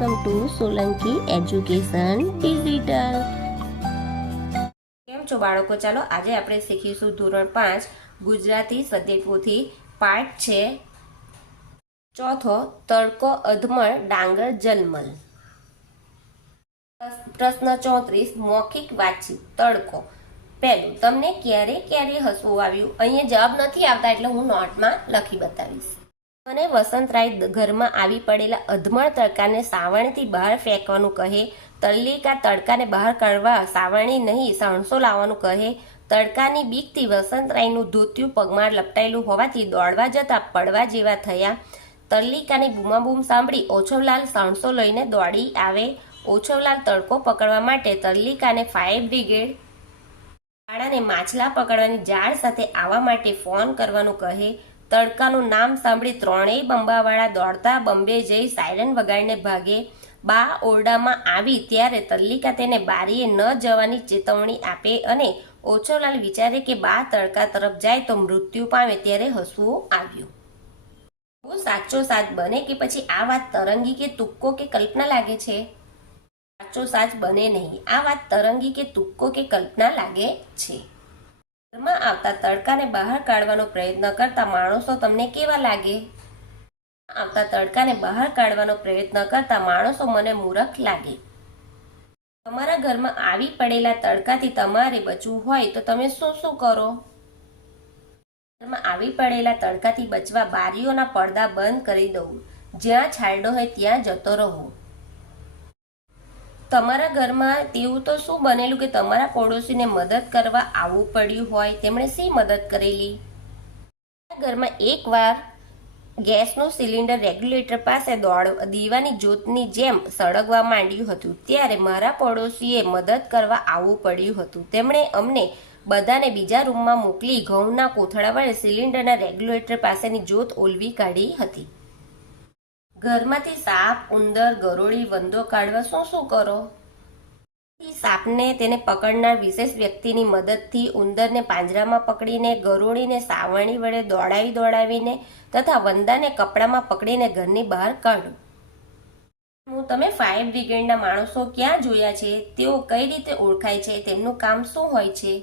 Welcome to Solanki education digital. કેમ છો બાળકો? ચાલો આજે આપણે શીખીશું ધોરણ 5 ગુજરાતી સદ્યપોથી પાઠ છે ચોથો, તડકો અધમળ ડાંગર જલમલ. પ્રશ્ન 34, મૌખિક વાતચીત. તડકો. પહેલું, તમને ક્યારે ક્યારે હસવું આવ્યું? અહીંયા જવાબ નથી આવતા એટલે હું નોટમાં લખી બતાવીશ. અને વસંતરાય ઘરમાં આવી પડેલા અધમળ તડકાને સાવરણીથી બહાર ફેંકવાનું કહે. તલ્લીકા તડકાને બહાર કાઢવા સાવરણી નહીં સણસો લાવવાનું કહે. તડકાની બીકથી વસંતરાયનું ધોતિયું પગમાં લપટાયેલું હોવાથી દોડવા જતા પડવા જેવા થયા. તલ્લીકાની બૂમાબૂમ સાંભળી ઓછવલાલ સણસો લઈને દોડી આવે. ઓછવલાલ તડકો પકડવા માટે તલ્લીકાને ફાયર બ્રિગેડ વાળાને માછલા પકડવાની જાળ સાથે આવવા માટે ફોન કરવાનું કહે. તડકાનું નામ સાંભળી ત્રણેય બંબાવાળા દોડતા બંબે જઈ સાયરન વગાડીને ભાગે. બા ઓરડામાં આવી ત્યારે તલ્લીકા તેને બારીએ ન જવાની ચેતવણી આપે અને ઓછવલાલ વિચારે કે બા તડકા તરફ જાય તો મૃત્યુ પામે ત્યારે હસવું આવ્યું. સાચો સાચ બને કે પછી આ વાત તરંગી કે તુક્કો કે કલ્પના લાગે છે? સાચો સાચ બને નહીં. આ વાત તરંગી કે તુક્કો કે કલ્પના લાગે છે. ઘરમાં આવતા તડકાને બહાર કાઢવાનો પ્રયત્ન કરતા માણસો તમને કેવા લાગે? આવતા તડકાને બહાર કાઢવાનો પ્રયત્ન કરતા માણસો મને મૂર્ખ લાગે. તમારા ઘરમાં આવી પડેલા તડકાથી તમારે બચવું હોય તો તમે શું શું કરો? ઘરમાં આવી પડેલા તડકાથી બચવા બારીઓના પડદા બંધ કરી દઉં. જ્યાં છાંયડો હોય ત્યાં જતો રહું. તમારા ઘરમાં તેવું તો શું બનેલું કે તમારા પડોશીને મદદ કરવા આવવું પડ્યું હોય? તેમણે શી મદદ કરેલી? ઘરમાં એકવાર ગેસનું સિલિન્ડર રેગ્યુલેટર પાસે દીવાની જ્યોતની જેમ સળગવા માંડ્યું હતું. ત્યારે મારા પડોશીએ મદદ કરવા આવવું પડ્યું હતું. તેમણે અમને બધાને બીજા રૂમમાં મોકલી ઘઉંના કોથળા વડે સિલિન્ડરના રેગ્યુલેટર પાસેની જ્યોત ઓલવી કાઢી હતી. ઘરમાંથી સાપ, ઉંદર, ગરોળી, વંદો કાઢવા શું શું કરો? સાપને તેને પકડનાર વિશેષ વ્યક્તિની મદદથી, ઉંદરને પાંજરામાં પકડીને, ગરોળીને સાવરણી વડે દોડાવીને તથા વંદાને કપડામાં પકડીને ઘરની બહાર કાઢો. તમે ફાયર બ્રિગેડના માણસો ક્યાં જોયા છે? તેઓ કઈ રીતે ઓળખાય છે? તેમનું કામ શું હોય છે?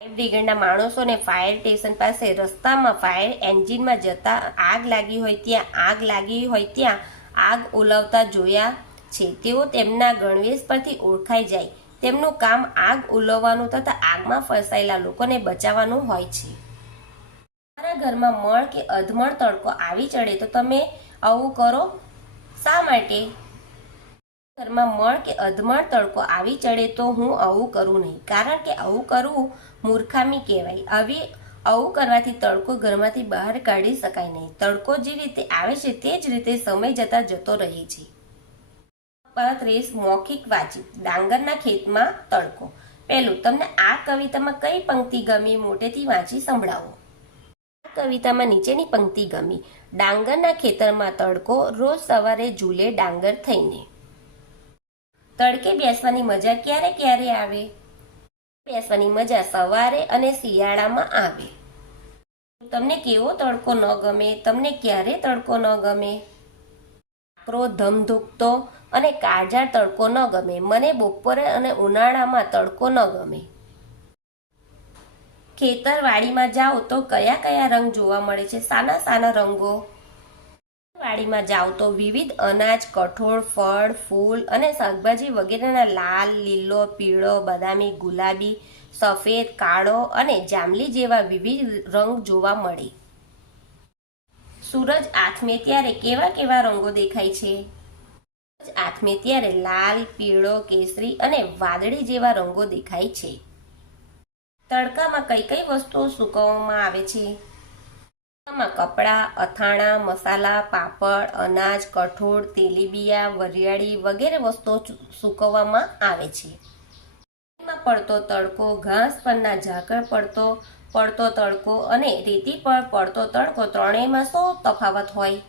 ફાયર બ્રિગેડના માણસોને ફાયર સ્ટેશન પાસે રસ્તામાં ફાયર એન્જિનમાં જતા આગ લાગી હોય ત્યાં આગ ઓલવતા જોયા છે. તેઓ તેમના ગણવેશ પરથી ઓળખાઈ જાય. તેમનું કામ આગ ઓલવવાનું તથા આગમાં ફસાયેલા લોકોને બચાવવાનું હોય છે. તમારા ઘરમાં મળ કે અધમળ તડકો આવી ચડે તો તમે આવું કરો? શા માટે? ઘરમાં મળ કે અધમળ તડકો આવી ચડે તો હું આવું કરું નહીં, કારણ કે આવું કરવું મૂર્ખામી કહેવાય. આવું કરવાથી તડકો ઘરમાંથી બહાર કાઢી શકાય નહીં. તડકો જે રીતે આવે છે તે જ રીતે સમય જતા જતો રહે છે. 35, મૌખિક વાતચીત. ડાંગરના ખેતમાં તડકો. પહેલું, તમને આ કવિતામાં કઈ પંક્તિ ગમી? મોટેથી વાંચી સંભળાવો. આ કવિતામાં નીચેની પંક્તિ ગમી. ડાંગરના ખેતરમાં તડકો, રોજ સવારે ઝૂલે ડાંગર થઈને. તડકે બેસવાની મજા ક્યારે ક્યારે આવે? બેસવાની મજા સવારે અને શિયાળામાં આવે. તમને કેવો તડકો ન ગમે? તમને ક્યારે તડકો ન ગમે? આકરો, ધમધોકતો અને કાળઝાળ તડકો ન ગમે. મને બપોરે અને ઉનાળામાં તડકો ન ગમે. ખેતરવાડીમાં જાઓ તો કયા કયા રંગ જોવા મળે છે? સાના સાના રંગો? વાડીમાં જાઓ તો વિવિધ અનાજ, કઠોળ, ફળ, ફૂલ અને શાકભાજી વગેરેના લાલ, લીલો, પીળો, બદામી, ગુલાબી, સફેદ, કાળો અને જાંબલી જેવા વિવિધ રંગ જોવા મળે. સૂરજ આથમે ત્યારે કેવા કેવા રંગો દેખાય છે? સૂરજ આથમે ત્યારે લાલ, પીળો, કેસરી અને વાદળી જેવા રંગો દેખાય છે. તડકામાં કઈ કઈ વસ્તુઓ સૂકવવામાં આવે છે? કપડાં, અથાણા, મસાલા, પાપડ, અનાજ, કઠોળ, તેલીબિયા, વરિયાળી વગેરે વસ્તુઓ સૂકવવામાં આવે છે. પડતો તડકો, ઘાસ પરના ઝાકળ પડતો તડકો અને રેતી પર પડતો તડકો, ત્રણેયમાં શું તફાવત હોય?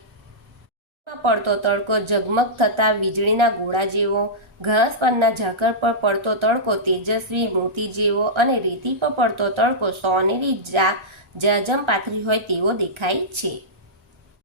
પડતો તડકો ઝગમગ થતા વીજળીના ગોળા જેવો, ઘાસ પરના ઝાકળ પર પડતો તડકો તેજસ્વી મોતી જેવો અને રેતી પર પડતો તડકો સોનેરી જાજમ પાથરી હોય તેવો દેખાય છે.